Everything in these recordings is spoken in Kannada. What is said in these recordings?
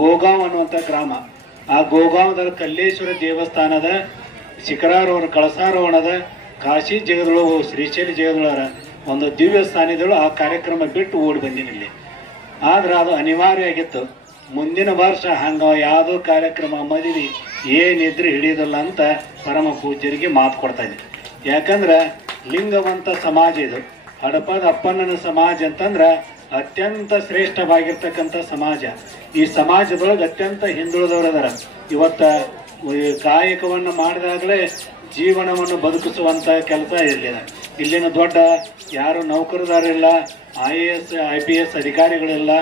ಗೋಗಾಂವ್ ಅನ್ನುವಂಥ ಗ್ರಾಮ. ಆ ಗೋಗಾಂವದಲ್ಲಿ ಕಲ್ಲೇಶ್ವರ ದೇವಸ್ಥಾನದ ಶಿಖರಾರೋಹಣ, ಕಳಸಾರೋಹಣದ ಕಾಶಿ ಜಗದಳು, ಶ್ರೀಶೈಲ ಜಗದಳರ ಒಂದು ದಿವ್ಯ ಸ್ಥಾನದಳು. ಆ ಕಾರ್ಯಕ್ರಮ ಬಿಟ್ಟು ಓಡಿ ಬಂದೀನಿ ಇಲ್ಲಿ. ಆದ್ರೆ ಅದು ಅನಿವಾರ್ಯ ಆಗಿತ್ತು. ಮುಂದಿನ ವರ್ಷ ಹಂಗ ಯಾವುದೋ ಕಾರ್ಯಕ್ರಮ ಮದುವೆ ಏನಿದ್ರೆ ಹಿಡಿಯೋದಿಲ್ಲ ಅಂತ ಪರಮ ಪೂಜ್ಯರಿಗೆ ಮಾತು ಕೊಡ್ತಾ ಇದ್ದೀನಿ. ಯಾಕಂದ್ರೆ ಲಿಂಗವಂತ ಸಮಾಜ ಇದು. ಹಡಪದ ಅಪ್ಪಣ್ಣನ ಸಮಾಜ ಅಂತಂದ್ರೆ ಅತ್ಯಂತ ಶ್ರೇಷ್ಠವಾಗಿರ್ತಕ್ಕಂಥ ಸಮಾಜ. ಈ ಸಮಾಜದೊಳಗೆ ಅತ್ಯಂತ ಹಿಂದುಳಿದವರದಾರ. ಇವತ್ತ ಕಾಯಕವನ್ನು ಮಾಡಿದಾಗಲೇ ಜೀವನವನ್ನು ಬದುಕಿಸುವಂಥ ಕೆಲಸ ಇಲ್ಲಿನ ದೊಡ್ಡ ಯಾರು ನೌಕರದಾರಿಲ್ಲ, IAS IPS ಅಧಿಕಾರಿಗಳಿಲ್ಲ.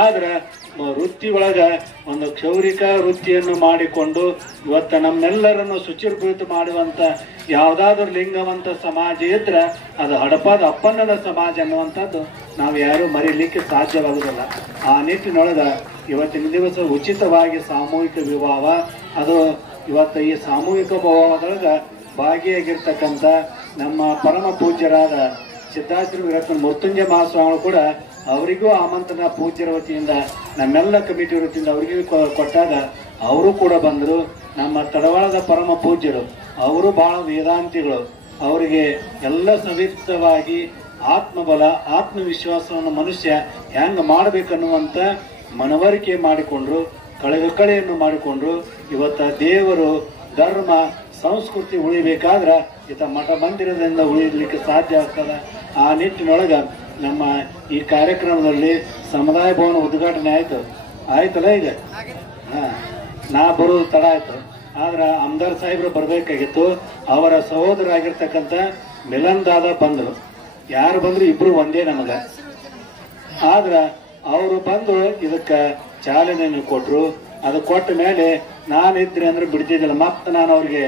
ಆದ್ರೆ ವೃತ್ತಿ ಒಳಗ ಒಂದು ಕ್ಷೌರಿಕ ವೃತ್ತಿಯನ್ನು ಮಾಡಿಕೊಂಡು ಇವತ್ತು ನಮ್ಮೆಲ್ಲರನ್ನು ಶುಚಿರ್ಭೂತ ಮಾಡುವಂಥ ಯಾವುದಾದ್ರೂ ಲಿಂಗವಂತ ಸಮಾಜ ಇದ್ರೆ ಅದು ಹಡಪದ ಅಪ್ಪಣ್ಣನ ಸಮಾಜ ಅನ್ನುವಂಥದ್ದು ನಾವು ಯಾರೂ ಮರೀಲಿಕ್ಕೆ ಸಾಧ್ಯವಾಗುವುದಿಲ್ಲ. ಆ ನಿಟ್ಟಿನೊಳಗ ಇವತ್ತಿನ ದಿವಸ ಉಚಿತವಾಗಿ ಸಾಮೂಹಿಕ ವಿವಾಹ, ಅದು ಇವತ್ತು ಈ ಸಾಮೂಹಿಕ ವಿವಾಹದೊಳಗ ಭಾಗಿಯಾಗಿರ್ತಕ್ಕಂಥ ನಮ್ಮ ಪರಮ ಪೂಜ್ಯರಾದ ಸಿದ್ಧಾಶ್ರೀ ವಿರತ್ನ ಮೃತ್ಯುಂಜಯ ಮಹಾಸ್ವಾಮಿಗಳು ಕೂಡ ಅವರಿಗೂ ಆಮಂತ್ರಣ ಪೂಜ್ಯರ ವತಿಯಿಂದ, ನಮ್ಮೆಲ್ಲ ಕಮಿಟಿ ವತಿಯಿಂದ ಅವರಿಗೂ ಕೊಟ್ಟಾಗ ಅವರು ಕೂಡ ಬಂದರು. ನಮ್ಮ ತಡವಾಳದ ಪರಮ ಪೂಜ್ಯರು ಅವರು ಬಹಳ ವೇದಾಂತಿಗಳು. ಅವರಿಗೆ ಎಲ್ಲ ಸವಿಸ್ತವಾಗಿ ಆತ್ಮಬಲ, ಆತ್ಮವಿಶ್ವಾಸವನ್ನು ಮನುಷ್ಯ ಹೆಂಗೆ ಮಾಡಬೇಕನ್ನುವಂಥ ಮನವರಿಕೆ ಮಾಡಿಕೊಂಡ್ರು, ಕಳೆಯನ್ನು ಮಾಡಿಕೊಂಡ್ರು. ಇವತ್ತ ದೇವರು, ಧರ್ಮ, ಸಂಸ್ಕೃತಿ ಉಳಿಬೇಕಾದ್ರೆ ಈತ ಮಠ ಮಂದಿರದಿಂದ ಉಳಿಯಲಿಕ್ಕೆ ಸಾಧ್ಯ ಆಗ್ತದೆ. ಆ ನಿಟ್ಟಿನೊಳಗ ನಮ್ಮ ಈ ಕಾರ್ಯಕ್ರಮದಲ್ಲಿ ಸಮುದಾಯ ಭವನ ಉದ್ಘಾಟನೆ ಆಯ್ತಲ್ಲ ಈಗ. ನಾ ಬರೋದು ತಡ ಆಯ್ತು. ಆದ್ರೆ ಅಮ್ದಾರ್ ಸಾಹೇಬ್ರು ಬರಬೇಕಾಗಿತ್ತು. ಅವರ ಸಹೋದರ ಆಗಿರ್ತಕ್ಕಂಥ ಮಿಲನ್ ದಾದ ಬಂದರು. ಯಾರು ಬಂದ್ರು ಇಬ್ರು ಒಂದೇ ನಮಗ. ಆದ್ರೆ ಅವರು ಬಂದು ಇದಕ್ಕೆ ಚಾಲನೆಯನ್ನು ಕೊಟ್ಟರು. ಅದು ಕೊಟ್ಟ ಮೇಲೆ ನಾನಿದ್ರೆ ಅಂದ್ರೆ ಬಿಡ್ತಿದ್ದಿಲ್ಲ. ಮತ್ತೆ ನಾನು ಅವ್ರಿಗೆ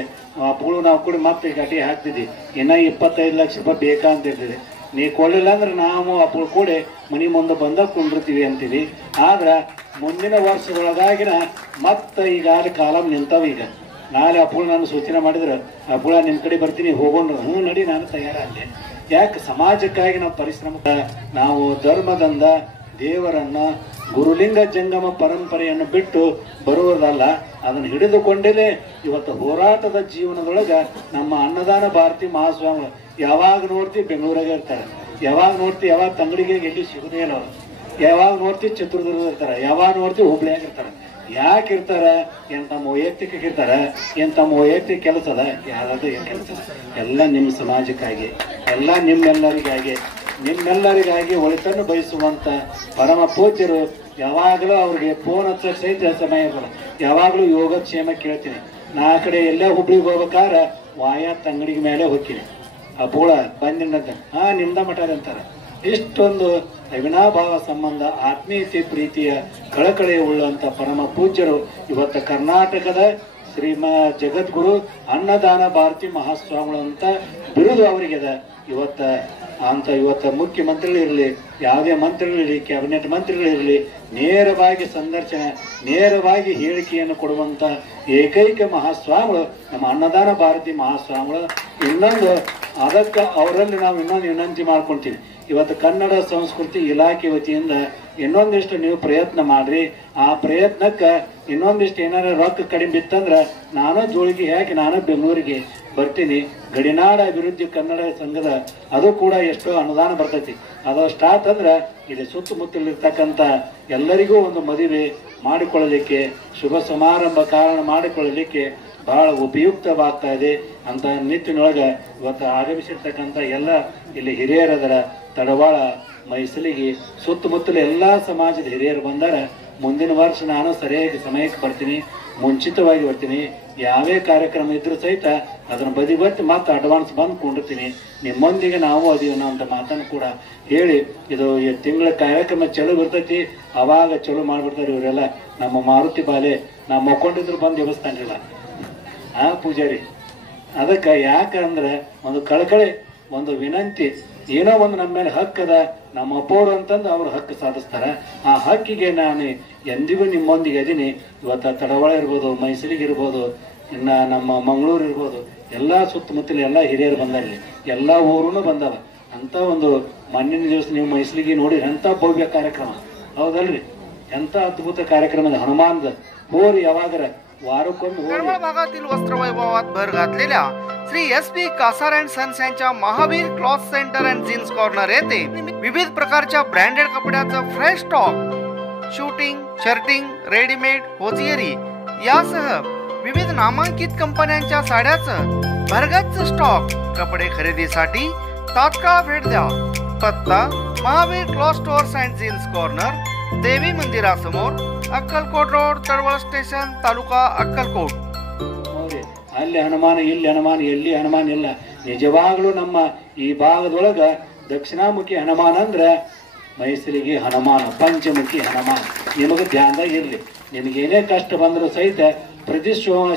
ಅಪ್ಪಗಳು ನಾವು ಕೂಡ ಮತ್ತೆ ಗಟ್ಟಿ ಹಾಕ್ತಿದ್ವಿ. ಇನ್ನ 25 ಲಕ್ಷ ರೂಪಾಯಿ ಬೇಕಾ ಅಂತ ಇರ್ತಿದೆ. ನೀ ಕೊಡಲಿಲ್ಲ ಅಂದ್ರೆ ನಾವು ಅಪ್ಪಗಳು ಕೂಡ ಮನೆ ಮುಂದೆ ಬಂದಾಗ ಕುಂಡಿರ್ತೀವಿ ಅಂತೀವಿ. ಆದ್ರೆ ಮುಂದಿನ ವರ್ಷದೊಳಗಾಗಿನ ಮತ್ತೆ ಈಗಾಗಲೇ ಕಾಲಂ ನಿಂತಾವ. ಈಗ ನಾಳೆ ಅಪ್ಪಗಳು ನಾನು ಸೂಚನೆ ಮಾಡಿದ್ರೆ, ಅಪ್ಪಳ ನಿಮ್ಮ ಕಡೆ ಬರ್ತೀನಿ ಹೋಗೊಂಡ್ರು, ನಡಿ ನಾನು ತಯಾರಾದೆ. ಯಾಕೆ ಸಮಾಜಕ್ಕಾಗಿ ನಾವು ಪರಿಶ್ರಮ, ನಾವು ಧರ್ಮದಿಂದ ದೇವರನ್ನ ಗುರುಲಿಂಗ ಜಂಗಮ ಪರಂಪರೆಯನ್ನು ಬಿಟ್ಟು ಬರುವುದಲ್ಲ, ಅದನ್ನು ಹಿಡಿದುಕೊಂಡೇ ಇವತ್ತು ಹೋರಾಟದ ಜೀವನದೊಳಗ ನಮ್ಮ ಅನ್ನದಾನ ಭಾರತಿ ಮಹಾಸ್ವಾಮಿ ಯಾವಾಗ ನೋಡ್ತೀವಿ ಬೆಂಗಳೂರಾಗ ಇರ್ತಾರೆ, ಯಾವಾಗ ನೋಡ್ತೀವಿ ಯಾವಾಗ ತಂಗಡಿಗೆ ಎಲ್ಲಿ ಸಿಗುದೇ ಇಲ್ಲ ಅವರು, ಯಾವಾಗ ನೋಡ್ತೀವಿ ಚಿತ್ರದುರ್ಗ ಇರ್ತಾರೆ, ಯಾವಾಗ ನೋಡ್ತೀವಿ ಹುಬ್ಳಿಯಾಗ ಇರ್ತಾರೆ. ಯಾಕೆ ಇರ್ತಾರೆ? ಏನ್ ತಮ್ಮ ವೈಯಕ್ತಿಕ ಇರ್ತಾರೆ? ಏನ್ ತಮ್ಮ ವೈಯಕ್ತಿಕ ಕೆಲಸದ? ಯಾರಾದ್ರೂ ಏನ್ ಕೆಲಸ? ಎಲ್ಲ ನಿಮ್ಮ ಸಮಾಜಕ್ಕಾಗಿ, ಎಲ್ಲ ನಿಮ್ಮೆಲ್ಲರಿಗಾಗಿ ಒಳಿತನ್ನು ಬಯಸುವಂತ ಪರಮ ಪೂಜ್ಯರು. ಯಾವಾಗಲೂ ಅವ್ರಿಗೆ ಫೋನ್ ಹಚ್ಚ ಸಹಿತ ಸಮಯ ಬರ. ಯಾವಾಗಲೂ ಯೋಗಕ್ಷೇಮ ಕೇಳ್ತೀನಿ. ನಾ ಕಡೆ ಎಲ್ಲ ಹುಬ್ಳಿಗೆ ಹೋಗ್ಬೇಕಾದ್ರೆ ವಾಯ ತಂಗಡಿಗೆ ಮೇಲೆ ಹೋಗ್ತೀನಿ. ಆ ಪೂಳ ಬಂದಿನಂತ ನಿಮ್ದ ಮಠ ಅಂತಾರೆ. ಇಷ್ಟೊಂದು ಅವಿನಾಭಾವ ಸಂಬಂಧ, ಆತ್ಮೀಯತೆ, ಪ್ರೀತಿಯ ಕಳಕಳೆ ಉಳ್ಳಂತ ಪರಮ ಪೂಜ್ಯರು ಇವತ್ತು ಕರ್ನಾಟಕದ ಜಗದ್ಗುರು ಅನ್ನದಾನ ಭಾರತಿ ಮಹಾಸ್ವಾಮಿಗಳು ಅಂತ ಬಿರುದು ಅವರಿಗೆದ. ಇವತ್ತ ಮುಖ್ಯಮಂತ್ರಿಗಳಿರಲಿ, ಯಾವುದೇ ಮಂತ್ರಿಗಳಿರಲಿ, ಕ್ಯಾಬಿನೆಟ್ ಮಂತ್ರಿಗಳಿರಲಿ, ನೇರವಾಗಿ ಸಂದರ್ಶನ, ನೇರವಾಗಿ ಹೇಳಿಕೆಯನ್ನು ಕೊಡುವಂತ ಏಕೈಕ ಮಹಾಸ್ವಾಮಿಗಳು ನಮ್ಮ ಅನ್ನದಾನ ಭಾರತಿ ಮಹಾಸ್ವಾಮಿಗಳು. ಇನ್ನೊಂದು ಅದಕ್ಕೆ ಅವರಲ್ಲಿ ನಾವು ಇನ್ನೊಂದು ವಿನಂತಿ ಮಾಡ್ಕೊಳ್ತೀವಿ. ಇವತ್ತು ಕನ್ನಡ ಸಂಸ್ಕೃತಿ ಇಲಾಖೆ ವತಿಯಿಂದ ಇನ್ನೊಂದಿಷ್ಟು ನೀವು ಪ್ರಯತ್ನ ಮಾಡ್ರಿ. ಆ ಪ್ರಯತ್ನಕ್ಕೆ ಇನ್ನೊಂದಿಷ್ಟು ಏನಾರ ರೊಕ್ಕ ಕಡಿಮೆ ಬಿತ್ತಂದ್ರೆ ನಾನು ಜೋಳಿಗೆ ಹಾಕಿ ನಾನು ಬೆಂಗಳೂರಿಗೆ ಬರ್ತೀನಿ. ಗಡಿನಾಡ ಅಭಿವೃದ್ಧಿ ಕನ್ನಡ ಸಂಘದ ಅದು ಕೂಡ ಎಷ್ಟೋ ಅನುದಾನ ಬರ್ತೈತಿ. ಅದು ಸ್ಟಾರ್ಟ್ ಅಂದ್ರೆ ಇಲ್ಲಿ ಸುತ್ತಮುತ್ತಲಿರ್ತಕ್ಕಂಥ ಎಲ್ಲರಿಗೂ ಒಂದು ಮದುವೆ ಮಾಡಿಕೊಳ್ಳಲಿಕ್ಕೆ, ಶುಭ ಸಮಾರಂಭ ಕಾರಣ ಮಾಡಿಕೊಳ್ಳಲಿಕ್ಕೆ ಬಹಳ ಉಪಯುಕ್ತವಾಗ್ತಾ ಇದೆ ಅಂತ ನಿಟ್ಟಿನೊಳಗೆ ಇವತ್ತು ಆಗಮಿಸಿರ್ತಕ್ಕಂಥ ಎಲ್ಲ ಇಲ್ಲಿ ಹಿರಿಯರದರ ತಡವಾಳ, ಮೈಸೂರಿಗೆ, ಸುತ್ತಮುತ್ತಲ ಎಲ್ಲ ಸಮಾಜದ ಹಿರಿಯರು ಬಂದರೆ ಮುಂದಿನ ವರ್ಷ ನಾನು ಸರಿಯಾಗಿ ಸಮಯಕ್ಕೆ ಬರ್ತೀನಿ, ಮುಂಚಿತವಾಗಿ ಬರ್ತೀನಿ. ಯಾವೇ ಕಾರ್ಯಕ್ರಮ ಇದ್ರೂ ಸಹಿತ ಅದನ್ನು ಬದಿಗೊತ್ತಿ ಮತ್ತೆ ಅಡ್ವಾನ್ಸ್ ಬಂದು ಕೊಂಡಿರ್ತೀನಿ. ನಿಮ್ಮೊಂದಿಗೆ ನಾವು ಅದೀವಿ ಅನ್ನೋ ಮಾತನ್ನು ಕೂಡ ಹೇಳಿ, ಇದು ತಿಂಗಳ ಕಾರ್ಯಕ್ರಮ ಚಲೋ ಬರ್ತೈತಿ, ಅವಾಗ ಚಲೋ ಮಾಡಿಬಿಡ್ತಾರೆ ಇವರೆಲ್ಲ. ನಮ್ಮ ಮಾರುತಿ ಬಾಲೆ ನಾವು ಮಕ್ಕೊಂಡಿದ್ರು ಬಂದು ದೇವಸ್ಥಾನಿಲ್ಲ ಪೂಜಾರಿ. ಅದಕ್ಕೆ ಯಾಕಂದ್ರೆ ಒಂದು ಕಳಕಳಿ, ಒಂದು ವಿನಂತಿ, ಏನೋ ಒಂದು ನಮ್ಮ ಮೇಲೆ ಹಕ್ಕದ, ನಮ್ಮ ಅಪ್ಪವರು ಅಂತಂದು ಅವ್ರ ಹಕ್ಕು ಸಾಧಿಸ್ತಾರ. ಆ ಹಕ್ಕಿಗೆ ನಾನು ಎಂದಿಗೂ ನಿಮ್ಮೊಂದಿಗೆ ಅದೀನಿ. ಇವತ್ತು ತಡವಾಳ ಇರ್ಬೋದು, ಮೈಸೂರಿಗೆ ಇರ್ಬೋದು, ಇನ್ನು ನಮ್ಮ ಮಂಗಳೂರು ಇರ್ಬೋದು, ಎಲ್ಲ ಸುತ್ತಮುತ್ತಲ ಎಲ್ಲ ಹಿರಿಯರು ಬಂದಲ್ಲಿ, ಎಲ್ಲ ಊರೂ ಬಂದವ. ಅಂತ ಒಂದು ಮಣ್ಣಿನ ದಿವಸ ನೀವು ಮೈಸೂರಿಗೆ ನೋಡಿ ಅಂಥ ಭವ್ಯ ಕಾರ್ಯಕ್ರಮ ಹೌದಲ್ರಿ. ಎಂಥ अद्भुत कार्यक्रम हनुमान होर यावागर करमाळ भागातील वस्त्रवैभवात भर घातलेल्या Shri SP Kasar and sons यांच्या Mahavir cloth centre and jeans corner येथे विविध प्रकारच्या ब्रँडेड कपड्याचं fresh stock, suiting, shirting, readymade, hosiery यासह विविध नामांकित कंपन्यांच्या साड्याचं भरगच्च स्टॉक. कपडे खरेदीसाठी तात्काळ भेट द्या. पत्ता Mahavir cloth stores and jeans corner, देवी मंदिरासमोर, अक्कलकोट रोड, तळवळ स्टेशन, तालुका अक्कलकोट. ಅಲ್ಲಿ ಹನುಮಾನ ಇಲ್ಲಿ ಹನುಮಾನ ಎಲ್ಲಿ ಹನುಮಾನ ಇಲ್ಲ. ನಿಜವಾಗ್ಲೂ ನಮ್ಮ ಈ ಭಾಗದೊಳಗ ದಕ್ಷಿಣಾಮುಖಿ ಹನುಮಾನ ಅಂದ್ರೆ ಮೈಸೂರಿಗೆ ಹನುಮಾನ, ಪಂಚಮುಖಿ ಹನುಮಾನ. ನಿಮಗೆ ಧ್ಯಾನದಾಗ ಇರಲಿ. ನಿಮಗೇನೇ ಕಷ್ಟ ಬಂದರೂ ಸಹಿತ ಪ್ರತಿ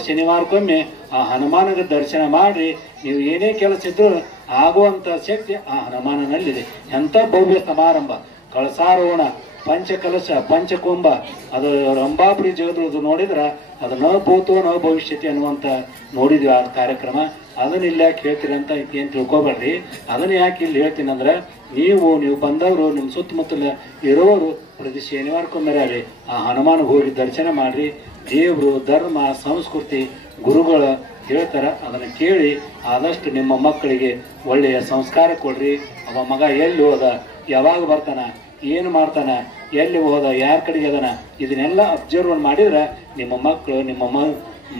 ಶನಿವಾರಕ್ಕೊಮ್ಮೆ ಆ ಹನುಮಾನಗ ದರ್ಶನ ಮಾಡ್ರಿ. ನೀವು ಏನೇ ಕೆಲಸ ಇದ್ರೂ ಆಗುವಂಥ ಶಕ್ತಿ ಆ ಹನುಮಾನನಲ್ಲಿದೆ. ಎಂಥ ಭವ್ಯ ಸಮಾರಂಭ, ಕಳಸಾರೋಹಣ, ಪಂಚಕಲಶ, ಪಂಚಕುಂಭ, ಅದು ರಂಭಾಪುರಿ ಜಗದ್ದು ನೋಡಿದ್ರೆ ಅದು ನ ಭೂತೋ ನ ಭವಿಷ್ಯತಿ ಅನ್ನುವಂಥ ನೋಡಿದ್ವಿ ಆ ಕಾರ್ಯಕ್ರಮ. ಅದನ್ನ ಇಲ್ಲಿ ಯಾಕೆ ಹೇಳ್ತೀರಿ ಅಂತ ಏನು ತಿಳ್ಕೊಬೇಡ್ರಿ. ಅದನ್ನ ಯಾಕೆ ಇಲ್ಲಿ ಹೇಳ್ತೀನಿ ಅಂದ್ರೆ ನೀವು ಬಂದವರು ನಿಮ್ಮ ಸುತ್ತಮುತ್ತಲ ಇರೋರು ಪ್ರತಿ ಶನಿವಾರಕ್ಕೊಮ್ಮೆ ಆ ಹನುಮಾನಿಗೆ ಹೋಗಿ ದರ್ಶನ ಮಾಡ್ರಿ. ದೇವರು, ಧರ್ಮ, ಸಂಸ್ಕೃತಿ, ಗುರುಗಳು ಹೇಳ್ತಾರ, ಅದನ್ನು ಕೇಳಿ ಆದಷ್ಟು ನಿಮ್ಮ ಮಕ್ಕಳಿಗೆ ಒಳ್ಳೆಯ ಸಂಸ್ಕಾರ ಕೊಡ್ರಿ. ಅವ ಮಗ ಎಲ್ಲಿ ಹೋದ, ಯಾವಾಗ ಬರ್ತಾನ, ಏನು ಮಾಡ್ತಾನ, ಎಲ್ಲಿ ಹೋದ, ಯಾರ ಕಡೆಗೆ ಅದನ, ಇದನ್ನೆಲ್ಲ ಅಬ್ಸರ್ವ್ ಮಾಡಿದ್ರೆ ನಿಮ್ಮ ಮಕ್ಕಳು ನಿಮ್ಮ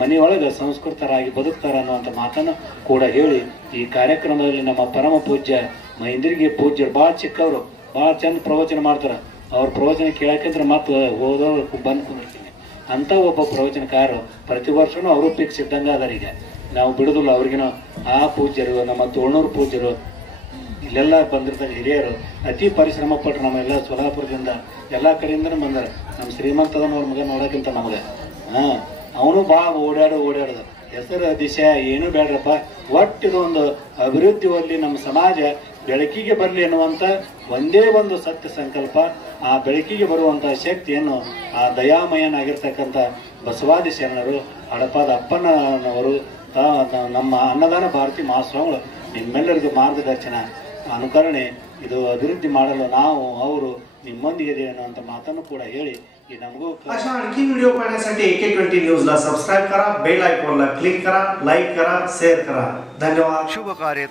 ಮನೆಯೊಳಗೆ ಸಂಸ್ಕೃತರಾಗಿ ಬದುಕ್ತಾರ ಅನ್ನುವಂಥ ಮಾತನ್ನು ಕೂಡ ಹೇಳಿ ಈ ಕಾರ್ಯಕ್ರಮದಲ್ಲಿ ನಮ್ಮ ಪರಮ ಪೂಜ್ಯ ಮಹೇಂದ್ರಿಗೆ ಪೂಜ್ಯರು ಭಾಳ ಚಿಕ್ಕವರು, ಭಾಳ ಚಂದ ಪ್ರವಚನ ಮಾಡ್ತಾರೆ. ಅವ್ರ ಪ್ರವಚನ ಕೇಳಕ್ಕಿಂದ್ರೆ ಮತ್ತೆ ಹೋದವ್ರು ಬಂದು ಕುಂದಿರ್ತೀನಿ. ಅಂಥ ಒಬ್ಬ ಪ್ರವಚನಕಾರರು ಪ್ರತಿ ವರ್ಷವೂ ಅವರು ಫಿಕ್ಸ್ ಇದ್ದಂಗೆ ಅದಾರ. ಈಗ ನಾವು ಬಿಡೋದಿಲ್ಲ ಅವ್ರಿಗೇನೋ. ಆ ಪೂಜ್ಯರು, ನಮ್ಮ ತೋಳ್ನೂರು ಪೂಜ್ಯರು, ಇಲ್ಲೆಲ್ಲ ಬಂದಿರ್ತಾರೆ ಹಿರಿಯರು, ಅತಿ ಪರಿಶ್ರಮ ಪಟ್ಟರು. ನಮ್ಮೆಲ್ಲ ಸೊಲ್ಲಾಪುರದಿಂದ ಎಲ್ಲ ಕಡೆಯಿಂದನೂ ಬಂದಾರೆ. ನಮ್ಮ ಶ್ರೀಮಂತದನವ್ರ ಮಗ ನೋಡೋಕ್ಕಿಂತ ನಮಗೆ ಅವನು ಭಾಳ ಓಡಾಡೋದು ಹೆಸರು ದಿಶೆ ಏನೂ ಬೇಡ್ರಪ್ಪ. ಒಟ್ಟಿದು ಒಂದು ಅಭಿವೃದ್ಧಿ ಹೊರಲಿ, ನಮ್ಮ ಸಮಾಜ ಬೆಳಕಿಗೆ ಬರಲಿ ಅನ್ನುವಂಥ ಒಂದೇ ಒಂದು ಸತ್ಯ ಸಂಕಲ್ಪ. ಆ ಬೆಳಕಿಗೆ ಬರುವಂಥ ಶಕ್ತಿಯನ್ನು ಆ ದಯಾಮಯನಾಗಿರ್ತಕ್ಕಂಥ ಬಸವಾದಿ ಶರಣರು, ಹಡಪಾದ ಅಪ್ಪನವರು, ನಮ್ಮ ಅನ್ನದಾನ ಭಾರತಿ ಮಹಾಸ್ವಾಮಿಗಳು ನಿಮ್ಮೆಲ್ಲರಿಗೂ ಮಾರ್ಗದರ್ಶನ, ಅನುಕರಣೆ, ಇದು अभिवृद्धी ಮಾಡಲು ನಾವು ಅವರು ನಿಮ್ಮೊಂದಿಗೆ ಇದೆ ಅನ್ನುವಂಥ ಮಾತನ್ನು ಕೂಡ ಹೇಳಿ ಈ नमगो अशा आणखी व्हिडिओ पाहण्यासाठी AK20 न्यूजला सबस्क्राइब करा, बेल आयकॉनला क्लिक करा, लाईक करा, शेअर करा. धन्यवाद. शुभ कार्य